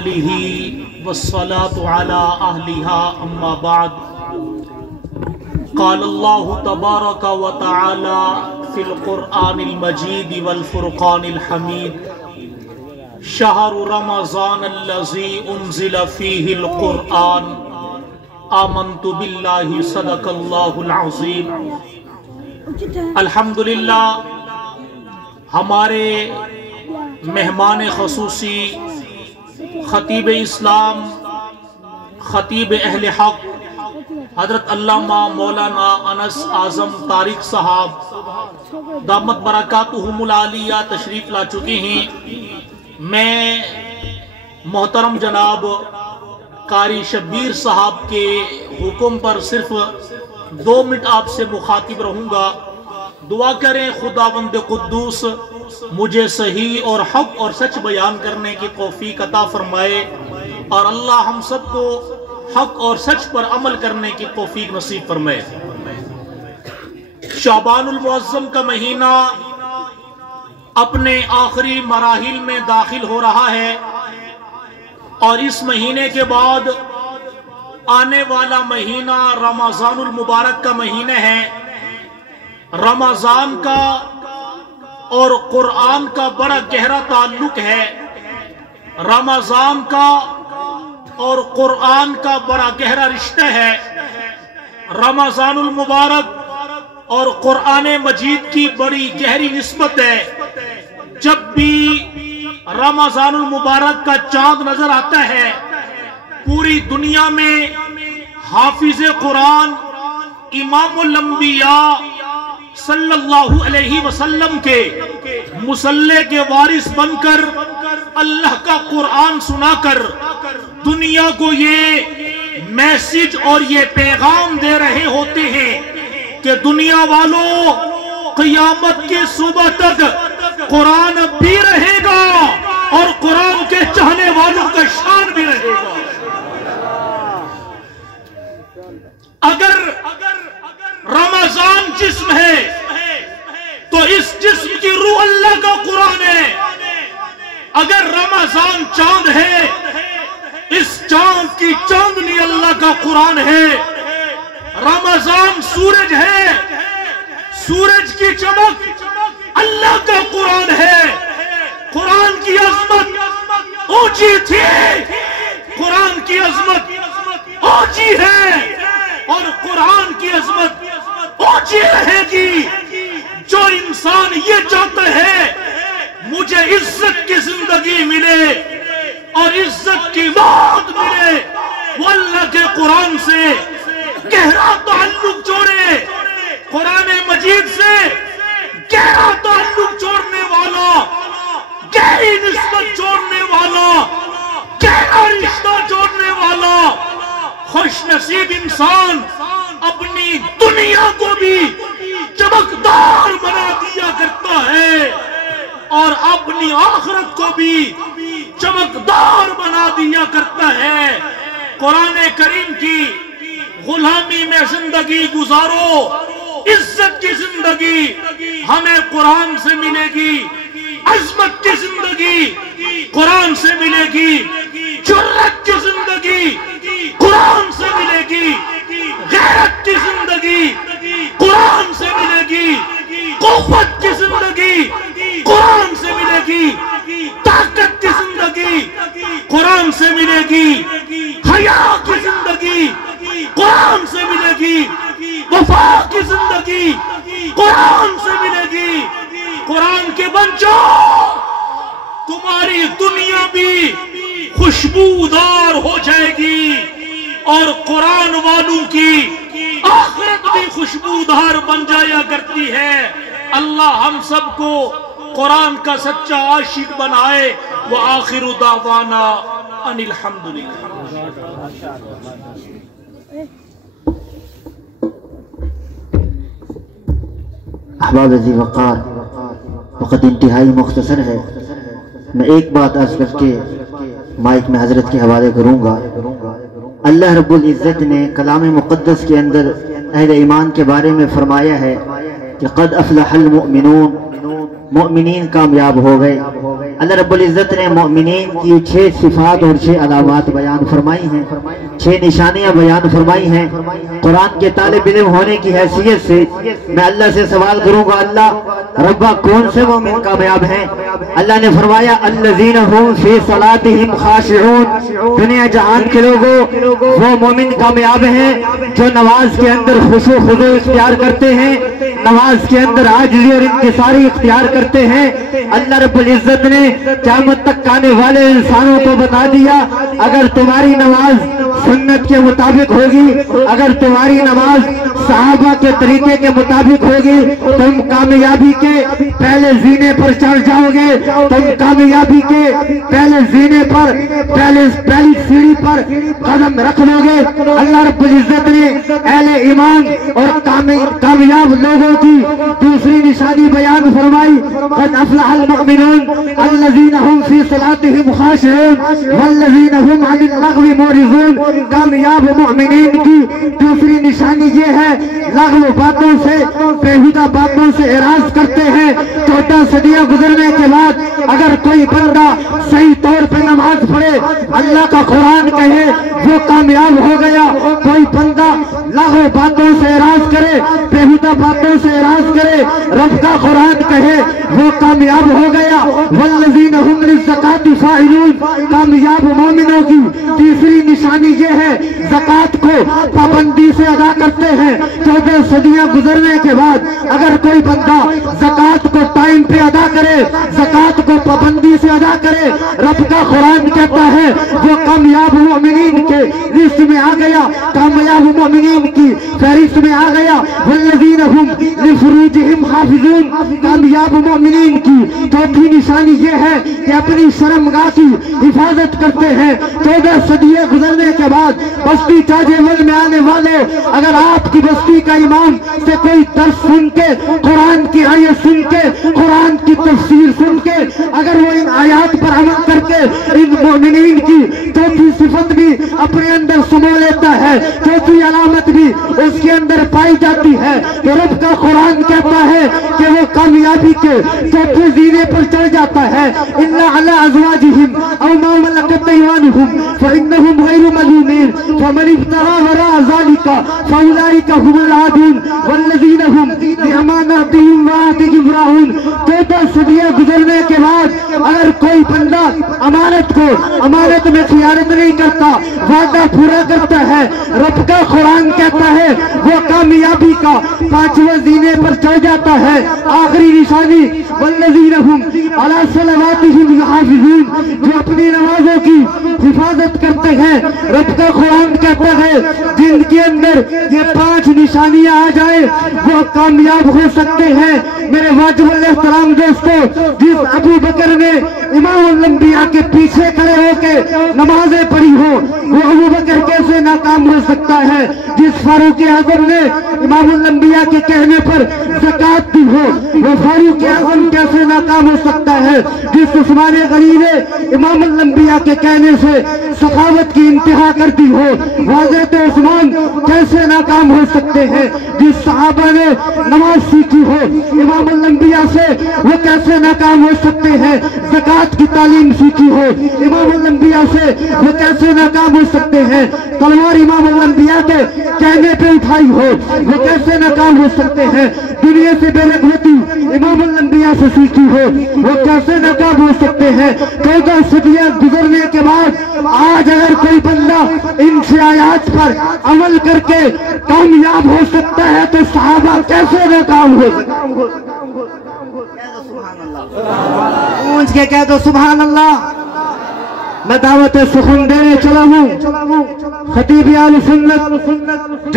والصلاة على أهلها أما بعد قال الله تبارك وتعالى في القرآن المجيد والفرقان الحميد شهر رمضان الذي أنزل فيه القرآن آمنت بالله صدق الله العظيم۔ الحمدللہ ہمارے مہمان خصوصی خطیب اسلام خطیب اہل حق حضرت علامہ مولانا انس اعظم طارق صاحب دامت برکاتہم العالیہ تشریف لا چکے ہیں۔ میں محترم جناب قاری شبیر صاحب کے حکم پر صرف 2 منٹ آپ سے مخاطب رہوں گا۔ دعا کریں خداوند قدوس مجھے صحیح اور حق اور سچ بیان کرنے کی توفیق عطا فرمائے، اور اللہ ہم سب کو حق اور سچ پر عمل کرنے کی توفیق نصیب فرمائے۔ شعبان المعظم کا مہینہ اپنے آخری مراحل میں داخل ہو رہا ہے، اور اس مہینے کے بعد آنے والا مہینہ رمضان المبارک کا مہینہ ہے۔ رمضان کا اور قرآن کا بڑا گہرا تعلق ہے۔ رمضان کا اور قرآن کا بڑا گہرا رشتہ ہے۔ رمضان المبارک اور قرآن مجید کی بڑی گہری نسبت ہے۔ جب بھی رمضان المبارک کا چاند نظر آتا ہے، پوری دنیا میں حافظ قرآن امام الانبیاء صلی اللہ علیہ وسلم کے مصلی کے وارث بن کر اللہ کا قرآن سنا کر دنیا کو یہ میسج اور یہ پیغام دے رہے ہوتے ہیں کہ دنیا والوں، قیامت کے صبح تک قرآن بھی رہے گا اور قرآن کے چاہنے والوں کا شان بھی رہے گا۔ اگر رمضان جسم ہے تو اس جسم کی روح اللہ کا قرآن ہے۔ اگر رمضان چاند ہے، اس چاند کی چاندنی اللہ کا قرآن ہے۔ رمضان سورج ہے، سورج کی چمک اللہ کا قرآن ہے۔ قرآن کی عظمت اونچی تھی، قرآن کی عظمت اونچی ہے، اور قرآن کی عظمت اونچی رہے گی۔ جو انسان یہ چاہتا ہے مجھے عزت کی زندگی ملے اور عزت کی موت ملے، وہ اللہ کے قرآن سے گہرا تعلق جوڑے۔ قرآن مجید سے گہرا تعلق جوڑنے والا، گہری نسبت جوڑنے والا، گہرا رشتہ جوڑنے والا خوش نصیب انسان اپنی دنیا کو بھی چمکدار بنا دیا کرتا ہے، اور اپنی آخرت کو بھی چمکدار بنا دیا کرتا ہے۔ قرآن کریم کی غلامی میں زندگی گزارو، عزت کی زندگی ہمیں قرآن سے ملے گی، عظمت کی زندگی قرآن سے ملے گی، جرأت کی زندگی قرآن سے ملے گی، غیرت کی زندگی قرآن سے ملے گی، قوت کی زندگی قرآن سے ملے گی، طاقت کی زندگی قرآن سے ملے گی، حیا کی زندگی قرآن سے ملے گی، وفا کی زندگی قرآن سے ملے گی۔ قرآن کے بچوں، تمہاری دنیا بھی خوشبودار ہو جائے گی، اور قرآن والوں کی آخرت بھی خوشبودار بن جایا کرتی ہے۔ اللہ ہم سب کو قرآن کا سچا عاشق بنائے۔ وآخر دعوانا ان الحمدللہ۔ احباب ذی وقار، وقت انتہائی مختصر ہے۔ میں ایک بات عرض کر کے مائک میں حضرت کے حوالے کروں گا۔ اللہ رب العزت نے کلام مقدس کے اندر اہل ایمان کے بارے میں فرمایا ہے کہ قد افلح المؤمنون، مؤمنین کامیاب ہو گئے۔ اللہ رب العزت نے مومنین کی 6 صفات اور 6 علامات بیان فرمائی ہیں، 6 نشانیاں بیان فرمائی ہیں۔ قرآن کے طالب علم ہونے کی حیثیت سے میں اللہ سے سوال کروں گا، اللہ ربا کون سے مومن کامیاب ہیں؟ اللہ نے فرمایا الذین هم فی صلاتہم خاشعون، دنیا جہان کے لوگوں وہ مومن کامیاب ہیں جو نماز کے اندر خشوع و خضوع اختیار کرتے ہیں، نماز کے اندر عاجزی اور انکساری اختیار کرتے ہیں۔ اللہ رب العزت نے قیامت تک آنے والے انسانوں کو بتا دیا، اگر تمہاری نماز سنت کے مطابق ہوگی، اگر تمہاری نماز صحابہ کے طریقے کے مطابق ہوگی، تم کامیابی کے پہلے زینے پر چڑھ جاؤ گے، تم کامیابی کے پہلے زینے پر پہلی سیڑھی پر قدم رکھ لو گے۔ اللہ رب العزت نے اہل ایمان اور کامیاب لوگوں کی دوسری نشانی بیان فرمائی، قد افلح المؤمنون الذین هم فی صلاتہم خاشعون والذین هم عن اللغو معرضون۔ کامیاب مومنین کی دوسری نشانی یہ ہے، لغو باتوں سے، بیہودہ باتوں سے اعراض کرتے ہیں۔ 14 صدیاں گزرنے کے بعد اگر کوئی بندہ صحیح طور پہ نماز پڑھے، اللہ کا قرآن کہے وہ کامیاب ہو گیا۔ کوئی بندہ لغو باتوں سے اعراض کرے، بیہودہ باتوں سے اعراض کرے، رب کا قرآن کہے وہ کامیاب ہو گیا۔ والذین هم للزکاۃ فاعلون، کامیاب مومنوں کی تیسری نشانی یہ ہے، زکوٰۃ کو پابندی سے ادا کرتے ہیں۔ 14 صدیاں گزرنے کے بعد اگر کوئی بندہ زکوٰۃ کو ٹائم پہ ادا کرے، زکوٰۃ کو پابندی سے ادا کرے، رب کا قرآن کہتا ہے وہ کامیاب مومنین کے لسٹ میں آ گیا، کامیاب مومنین کی فہرست میں آ گیا۔ والذین هم لفروجہم حافظون، کامیاب مومنین کی چوتھی نشانی یہ ہے کہ اپنی شرمگاہ کی حفاظت کرتے ہیں۔ 14 صدیاں گزرنے کے بعد بستی تاجول میں آنے والے، اگر آپ کی بستی کا امام سے کوئی درس سن کے، قرآن کی آیت سن کے، قرآن کی تفسیر سن کے، اگر وہ ان آیات پر عمل کر کے ان مومنین کی چوتھی صفت بھی اپنے اندر سمو لیتا ہے، چوتھی علامت بھی اس کے اندر پائی جاتی ہے، تو رب کا قرآن کہتا ہے کہ وہ کامیابی کے چوتھے زینے پر چڑھ جاتا ہے۔ الا علی ازواجہم او ما ملکت ایمانہم فانہم غیر ملومین فمن ابتغی وراء ذلک فاولئک هم العادون والذین هم لاماناتہم وعہدہم راعون۔ 14 صدیاں گزرنے کے بعد اگر کوئی بندہ امانت میں خیانت نہیں کرتا، وعدہ پورا کرتا ہے، رب کا قرآن کہتا ہے وہ کامیابی کا 5ویں زینے پر چڑھ جاتا ہے۔ آخری نشانی والذین هم علی صلواتہم یحافظون، جو اپنی نمازوں کی حفاظت کرتے ہیں۔ رب کا قرآن کہتا ہے جن کے اندر یہ 5 نشانیاں آ جائیں وہ کامیاب ہو سکتے ہیں۔ میرے واجب الاحترام دوستو، جس ابو بکر نے امام الانبیاء کے پیچھے کھڑے ہو کے نمازیں پڑھی ہو، وہ ابو بکر کیسے ناکام ہو سکتا ہے؟ جس فاروق اعظم نے امام الانبیاء کے کہنے پر زکوٰۃ دی ہو، وہ فاروق اعظم کیسے ناکام ہو سکتا ہے؟ جس عثمان غنی نے امام الانبیاء کے کہنے سے سخاوت کی انتہا کر دی ہو، حضرت عثمان کیسے ناکام ہو سکتے ہیں؟ جس صحابہ نے نماز سیکھی ہو امام الانبیاء سے، وہ کیسے ناکام ہو سکتے ہیں؟ زکوٰۃ کی تعلیم سیکھی ہو امام الانبیاء سے، وہ کیسے ناکام ہو سکتے ہیں؟ تلوار امام الانبیاء کے کہنے پہ اٹھائی ہو، وہ کیسے ناکام ہو سکتے ہیں؟ دنیا سے بے رغبتی امام الانبیاء سے سیکھی ہو، وہ کیسے ناکام ہو سکتے ہیں؟ 14 صدیاں گزرنے کے بعد آج اگر کوئی بندہ ان سے آیات پر عمل کر کے کامیاب ہو سکتا ہے تو صحابہ کیسے ناکام ہو سکتے ہیں؟ اونچ کے کہہ دو سبحان اللہ۔ میں دعوت سخن دینے چلا ہوں، خطیب اہل سنت